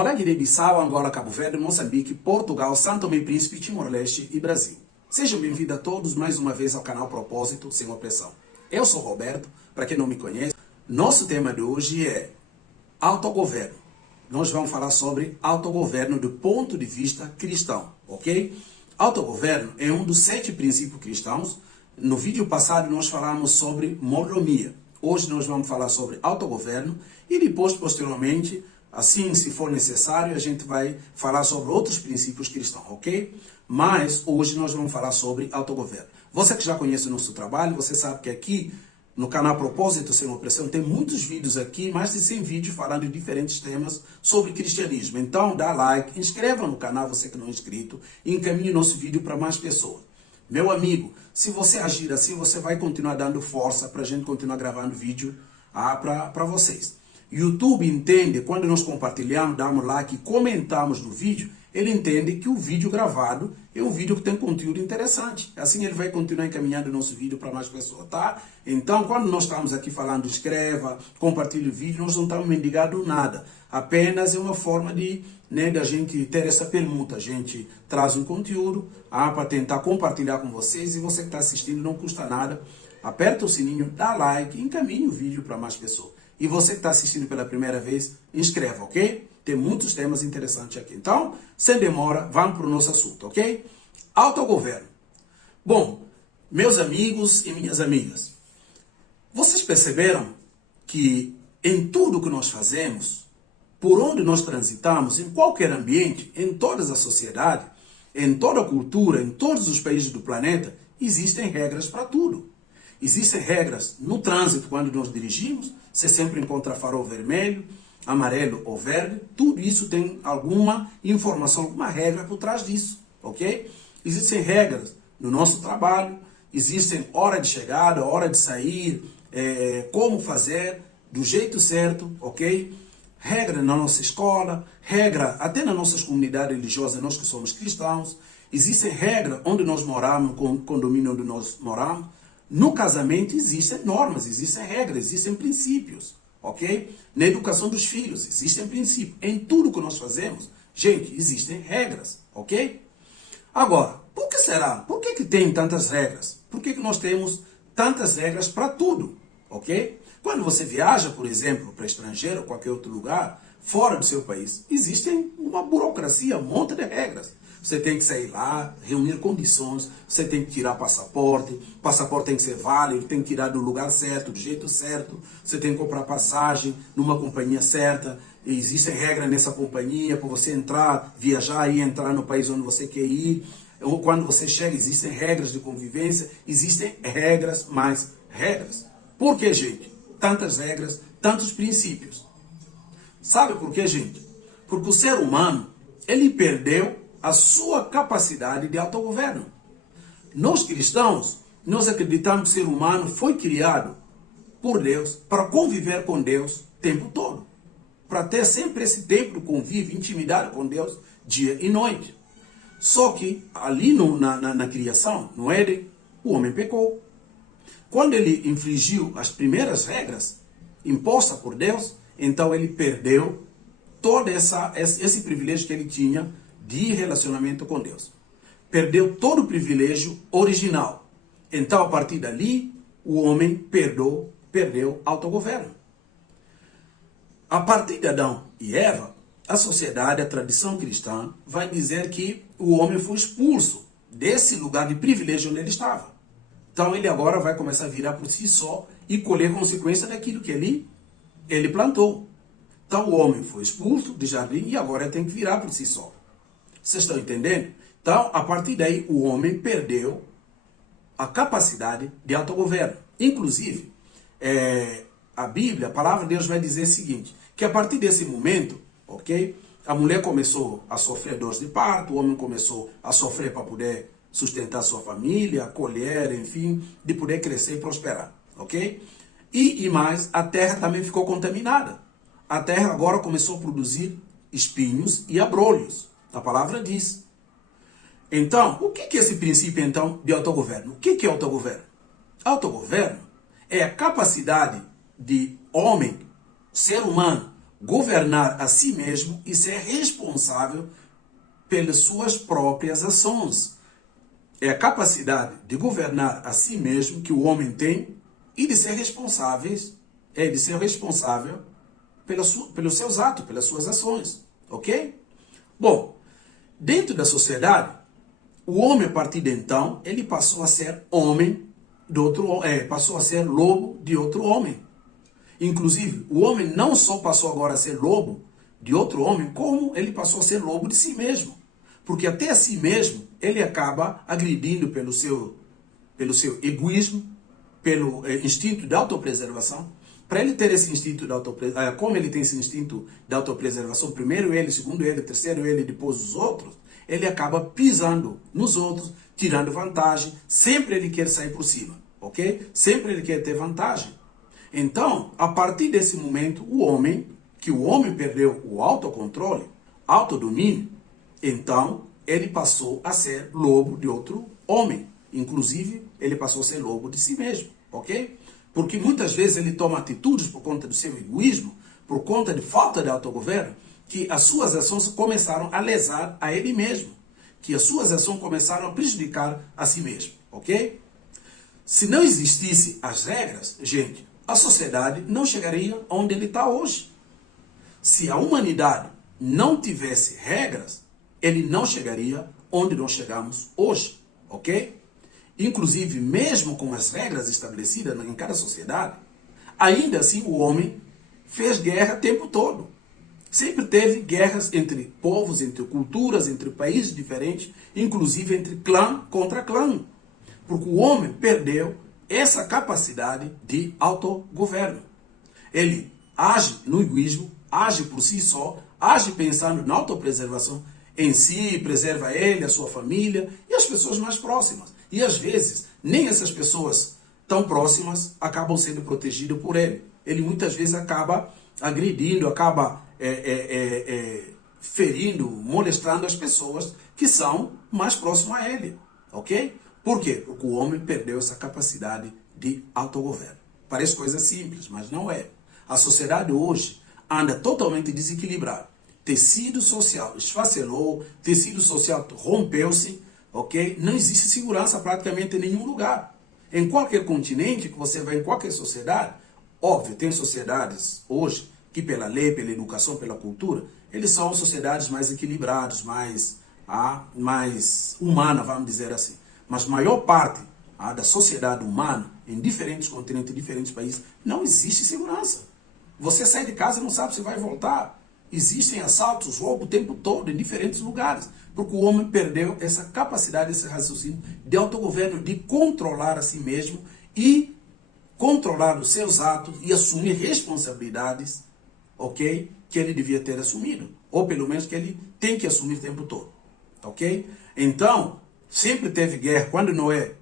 Ora, Guiné-Bissau, Angola, Cabo Verde, Moçambique, Portugal, São Tomé e Príncipe, Timor-Leste e Brasil. Sejam bem-vindos a todos mais uma vez ao canal Propósito Sem Opressão. Eu sou Roberto, para quem não me conhece. Nosso tema de hoje é autogoverno. Nós vamos falar sobre autogoverno do ponto de vista cristão, ok? Autogoverno é um dos 7 princípios cristãos. No vídeo passado nós falamos sobre mordomia. Hoje nós vamos falar sobre autogoverno e depois, posteriormente, assim, se for necessário, a gente vai falar sobre outros princípios cristãos, ok? Mas hoje nós vamos falar sobre autogoverno. Você que já conhece o nosso trabalho, você sabe que aqui no canal Propósito Sem Opressão tem muitos vídeos aqui, mais de 100 vídeos falando de diferentes temas sobre cristianismo. Então dá like, inscreva no canal, você que não é inscrito, e encaminhe nosso vídeo para mais pessoas. Meu amigo, se você agir assim, você vai continuar dando força para a gente continuar gravando vídeo para vocês. YouTube entende, quando nós compartilhamos, damos like e comentamos no vídeo, ele entende que o vídeo gravado é um vídeo que tem conteúdo interessante. Assim ele vai continuar encaminhando o nosso vídeo para mais pessoas, tá? Então, quando nós estamos aqui falando, escreva, compartilhe o vídeo, nós não estamos mendigando nada. Apenas é uma forma de a gente ter essa permuta. A gente traz um conteúdo para tentar compartilhar com vocês, e você que está assistindo não custa nada. Aperta o sininho, dá like e encaminhe o vídeo para mais pessoas. E você que está assistindo pela primeira vez, inscreva, ok? Tem muitos temas interessantes aqui. Então, sem demora, vamos para o nosso assunto, ok? Autogoverno. Bom, meus amigos e minhas amigas, vocês perceberam que em tudo que nós fazemos, por onde nós transitamos, em qualquer ambiente, em todas as sociedades, em toda a cultura, em todos os países do planeta, existem regras para tudo. Existem regras no trânsito, quando nós dirigimos, você sempre encontra farol vermelho, amarelo ou verde, tudo isso tem alguma informação, alguma regra por trás disso, ok? Existem regras no nosso trabalho, existem hora de chegada, hora de sair, como fazer, do jeito certo, ok? Regra na nossa escola, regra até nas nossas comunidades religiosas, nós que somos cristãos, existem regras onde nós moramos, no condomínio onde nós moramos. No casamento existem normas, existem regras, existem princípios, ok? Na educação dos filhos existem princípios. Em tudo que nós fazemos, gente, existem regras, ok? Agora, por que será? Por que tem tantas regras? Por que nós temos tantas regras para tudo, ok? Quando você viaja, por exemplo, para estrangeiro ou qualquer outro lugar, fora do seu país, existem uma burocracia, um monte de regras. Você tem que sair lá, reunir condições, você tem que tirar passaporte tem que ser válido, tem que tirar do lugar certo, do jeito certo, você tem que comprar passagem numa companhia certa, e existem regras nessa companhia para você entrar, viajar e entrar no país onde você quer ir, ou quando você chega, existem regras de convivência, existem regras mais regras. Por que, gente? Tantas regras, tantos princípios. Sabe por quê, gente? Porque o ser humano, ele perdeu a sua capacidade de autogoverno. Nós cristãos, nós acreditamos que o ser humano foi criado por Deus para conviver com Deus o tempo todo. Para ter sempre esse tempo de convívio, intimidade com Deus, dia e noite. Só que ali na criação, no Éden, o homem pecou. Quando ele infringiu as primeiras regras impostas por Deus, então ele perdeu todo esse privilégio que ele tinha de relacionamento com Deus. Perdeu todo o privilégio original. Então, a partir dali, o homem perdeu autogoverno. A partir de Adão e Eva, a sociedade, a tradição cristã, vai dizer que o homem foi expulso desse lugar de privilégio onde ele estava. Então, ele agora vai começar a virar por si só e colher consequência daquilo que ele plantou. Então, o homem foi expulso do jardim e agora ele tem que virar por si só. Vocês estão entendendo? Então, a partir daí, o homem perdeu a capacidade de autogoverno. Inclusive, a Bíblia, a palavra de Deus vai dizer o seguinte, que a partir desse momento, ok, a mulher começou a sofrer dores de parto, o homem começou a sofrer para poder sustentar sua família, colher, enfim, de poder crescer e prosperar, ok? E mais, a terra também ficou contaminada. A terra agora começou a produzir espinhos e abrolhos. A palavra diz. Então, o que é esse princípio, então, de autogoverno? O que é autogoverno? Autogoverno é a capacidade de homem, ser humano, governar a si mesmo e ser responsável pelas suas próprias ações. É a capacidade de governar a si mesmo que o homem tem e de ser responsável pelos seus atos, pelas suas ações, ok? Bom, dentro da sociedade, o homem a partir de então, ele passou a ser homem passou a ser lobo de outro homem. Inclusive, o homem não só passou agora a ser lobo de outro homem, como ele passou a ser lobo de si mesmo. Porque até a si mesmo, ele acaba agredindo pelo seu egoísmo, pelo instinto de autopreservação. Para ele ter esse instinto de autopreservação, como ele tem esse instinto de autopreservação, primeiro ele, segundo ele, terceiro ele, depois os outros, ele acaba pisando nos outros, tirando vantagem, sempre ele quer sair por cima, ok? Sempre ele quer ter vantagem. Então, a partir desse momento, o homem perdeu o autocontrole, autodomínio, então ele passou a ser lobo de outro homem. Inclusive, ele passou a ser lobo de si mesmo, ok? Porque muitas vezes ele toma atitudes por conta do seu egoísmo, por conta de falta de autogoverno, que as suas ações começaram a lesar a ele mesmo, que as suas ações começaram a prejudicar a si mesmo, ok? Se não existissem as regras, gente, a sociedade não chegaria onde ele está hoje. Se a humanidade não tivesse regras, ele não chegaria onde nós chegamos hoje, ok? Inclusive, mesmo com as regras estabelecidas em cada sociedade, ainda assim o homem fez guerra o tempo todo. Sempre teve guerras entre povos, entre culturas, entre países diferentes, inclusive entre clã contra clã. Porque o homem perdeu essa capacidade de autogoverno. Ele age no egoísmo, age por si só, age pensando na autopreservação em si, preserva ele, a sua família e as pessoas mais próximas. E às vezes, nem essas pessoas tão próximas acabam sendo protegidas por ele. Ele muitas vezes acaba agredindo, acaba ferindo, molestando as pessoas que são mais próximas a ele. Ok? Por quê? Porque o homem perdeu essa capacidade de autogoverno. Parece coisa simples, mas não é. A sociedade hoje anda totalmente desequilibrada. Tecido social esfacelou, tecido social rompeu-se, ok? Não existe segurança praticamente em nenhum lugar. Em qualquer continente que você vai, em qualquer sociedade, óbvio, tem sociedades hoje que pela lei, pela educação, pela cultura, eles são sociedades mais equilibradas, mais humanas, vamos dizer assim. Mas a maior parte da sociedade humana, em diferentes continentes, em diferentes países, não existe segurança. Você sai de casa e não sabe se vai voltar. Existem assaltos, roubo o tempo todo, em diferentes lugares. Porque o homem perdeu essa capacidade, esse raciocínio de autogoverno, de controlar a si mesmo e controlar os seus atos e assumir responsabilidades, ok? Que ele devia ter assumido. Ou pelo menos que ele tem que assumir o tempo todo, ok? Então, sempre teve guerra, quando não é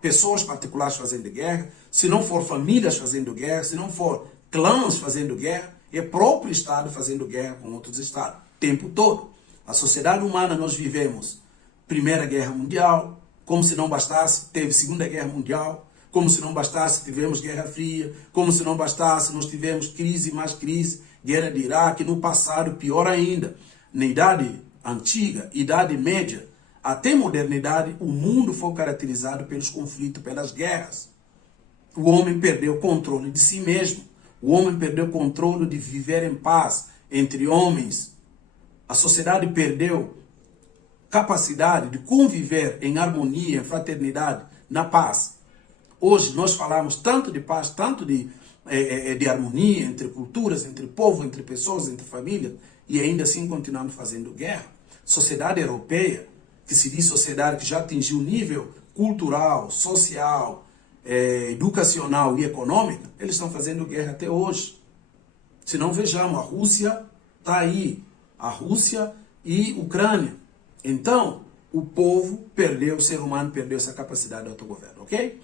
pessoas particulares fazendo guerra, se não for famílias fazendo guerra, se não for clãs fazendo guerra, é próprio Estado fazendo guerra com outros Estados, o tempo todo. A sociedade humana, nós vivemos Primeira Guerra Mundial, como se não bastasse, teve Segunda Guerra Mundial, como se não bastasse, tivemos Guerra Fria, como se não bastasse, nós tivemos crise, mais crise, Guerra de Iraque, no passado, pior ainda, na Idade Antiga, Idade Média, até modernidade, o mundo foi caracterizado pelos conflitos, pelas guerras. O homem perdeu o controle de si mesmo. O homem perdeu o controle de viver em paz entre homens. A sociedade perdeu capacidade de conviver em harmonia, em fraternidade, na paz. Hoje nós falamos tanto de paz, tanto de harmonia entre culturas, entre povos, entre pessoas, entre famílias, e ainda assim continuamos fazendo guerra. Sociedade europeia, que se diz sociedade que já atingiu nível cultural, social, educacional e econômica, eles estão fazendo guerra até hoje. Se não vejamos, a Rússia está aí, a Rússia e Ucrânia. Então, o povo perdeu, o ser humano perdeu essa capacidade de autogoverno, ok?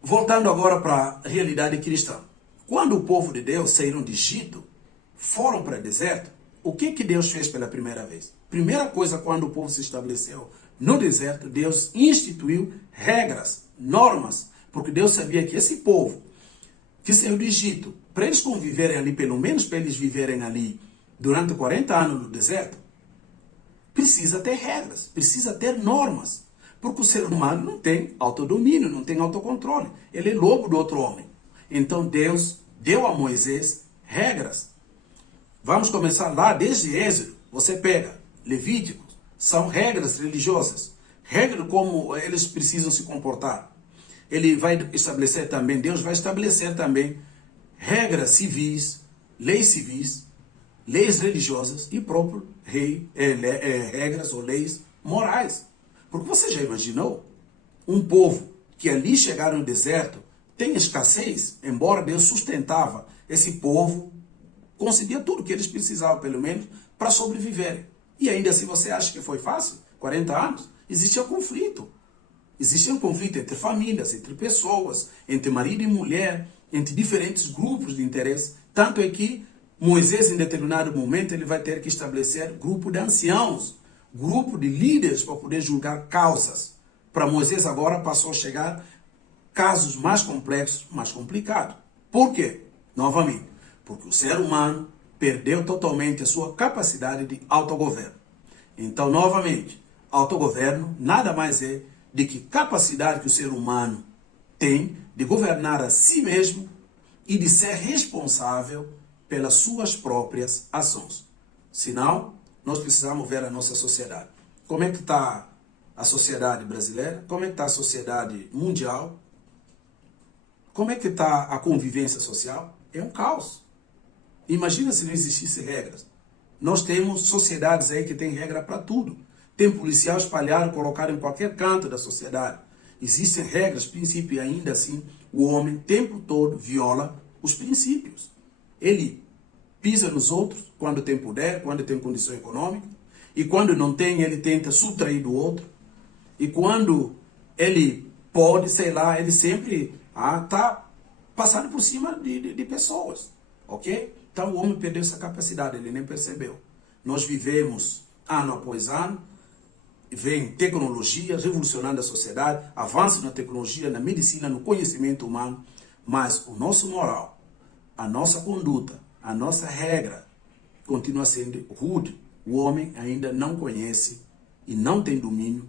Voltando agora para a realidade cristã. Quando o povo de Deus saíram de Egito, foram para o deserto, o que Deus fez pela primeira vez? Primeira coisa, quando o povo se estabeleceu no deserto, Deus instituiu regras, normas, porque Deus sabia que esse povo que saiu do Egito para eles conviverem ali, pelo menos para eles viverem ali durante 40 anos no deserto, precisa ter regras, precisa ter normas. Porque o ser humano não tem autodomínio, não tem autocontrole. Ele é lobo do outro homem. Então Deus deu a Moisés regras. Vamos começar lá desde Êxodo. Você pega Levíticos, são regras religiosas. Regras como eles precisam se comportar. Ele vai estabelecer também, Deus vai estabelecer também regras civis, leis religiosas e próprio regras ou leis morais. Porque você já imaginou um povo que ali chegaram no deserto tem escassez, embora Deus sustentava esse povo, concedia tudo que eles precisavam, pelo menos, para sobreviverem. E ainda assim você acha que foi fácil? 40 anos? Existia conflito. Existia um conflito entre famílias, entre pessoas, entre marido e mulher, entre diferentes grupos de interesse. Tanto é que Moisés, em determinado momento, ele vai ter que estabelecer grupo de anciãos, grupo de líderes para poder julgar causas. Para Moisés agora passou a chegar casos mais complexos, mais complicados. Por quê? Novamente, porque o ser humano perdeu totalmente a sua capacidade de autogoverno. Então, novamente, autogoverno nada mais é do que capacidade que o ser humano tem de governar a si mesmo e de ser responsável pelas suas próprias ações. Senão, nós precisamos ver a nossa sociedade. Como é que está a sociedade brasileira? Como é que está a sociedade mundial? Como é que está a convivência social? É um caos. Imagina se não existissem regras. Nós temos sociedades aí que têm regra para tudo. Tem policial espalhado, colocado em qualquer canto da sociedade. Existem regras, princípios, e ainda assim o homem o tempo todo viola os princípios. Ele pisa nos outros quando tem poder, quando tem condição econômica, e quando não tem, ele tenta subtrair do outro. E quando ele pode, sei lá, ele sempre está passando por cima de pessoas, ok? Então o homem perdeu essa capacidade, ele nem percebeu. Nós vivemos ano após ano, vem tecnologia revolucionando a sociedade, avanço na tecnologia, na medicina, no conhecimento humano, mas o nosso moral, a nossa conduta, a nossa regra continua sendo rude. O homem ainda não conhece e não tem domínio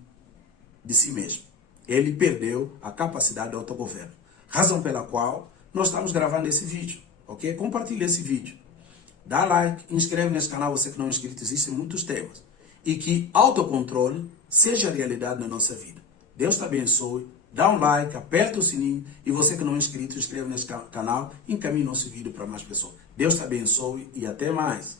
de si mesmo. Ele perdeu a capacidade de autogoverno. Razão pela qual nós estamos gravando esse vídeo, ok? Compartilhe esse vídeo. Dá like, inscreve nesse canal, você que não é inscrito, existem muitos temas. E que autocontrole seja realidade na nossa vida. Deus te abençoe, dá um like, aperta o sininho e você que não é inscrito, inscreve nesse canal e encaminhe nosso vídeo para mais pessoas. Deus te abençoe e até mais.